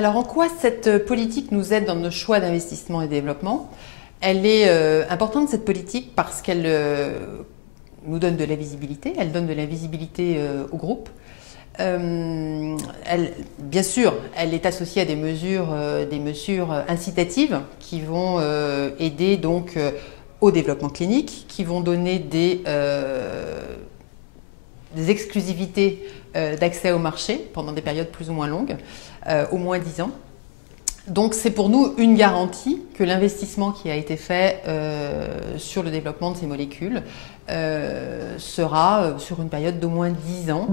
Alors en quoi cette politique nous aide dans nos choix d'investissement et développement? Elle est importante cette politique parce qu'elle nous donne de la visibilité, elle donne de la visibilité au groupe. Bien sûr, elle est associée à des mesures incitatives qui vont aider donc au développement clinique, qui vont donner des exclusivités d'accès au marché pendant des périodes plus ou moins longues, au moins 10 ans. Donc c'est pour nous une garantie que l'investissement qui a été fait sur le développement de ces molécules sera sur une période d'au moins 10 ans.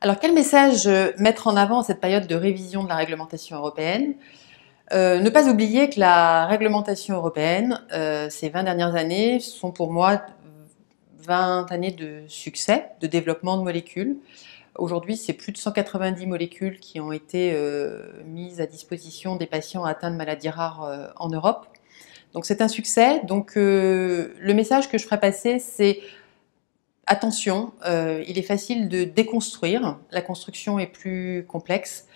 Alors quel message mettre en avant en cette période de révision de la réglementation européenne? Ne pas oublier que la réglementation européenne, ces 20 dernières années, sont pour moi 20 années de succès, de développement de molécules. Aujourd'hui, c'est plus de 190 molécules qui ont été mises à disposition des patients atteints de maladies rares en Europe. Donc c'est un succès. Donc le message que je ferai passer, c'est attention, il est facile de déconstruire. La construction est plus complexe.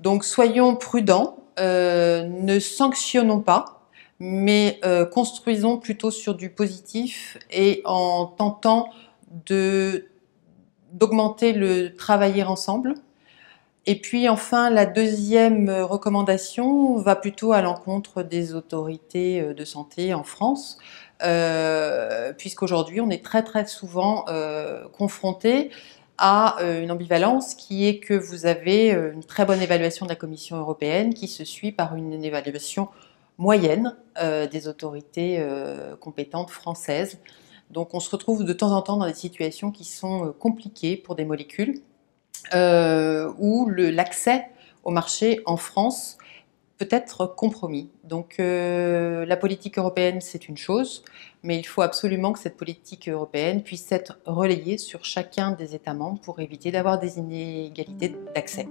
Donc soyons prudents, ne sanctionnons pas, mais construisons plutôt sur du positif et en tentant d'augmenter le travailler ensemble. Et puis enfin, la deuxième recommandation va plutôt à l'encontre des autorités de santé en France, puisqu'aujourd'hui on est très souvent confronté à une ambivalence qui est que vous avez une très bonne évaluation de la Commission européenne qui se suit par une évaluation moyenne des autorités compétentes françaises. Donc on se retrouve de temps en temps dans des situations qui sont compliquées pour des molécules où l'accès au marché en France peut être compromis. Donc la politique européenne, c'est une chose, mais il faut absolument que cette politique européenne puisse être relayée sur chacun des États membres pour éviter d'avoir des inégalités d'accès.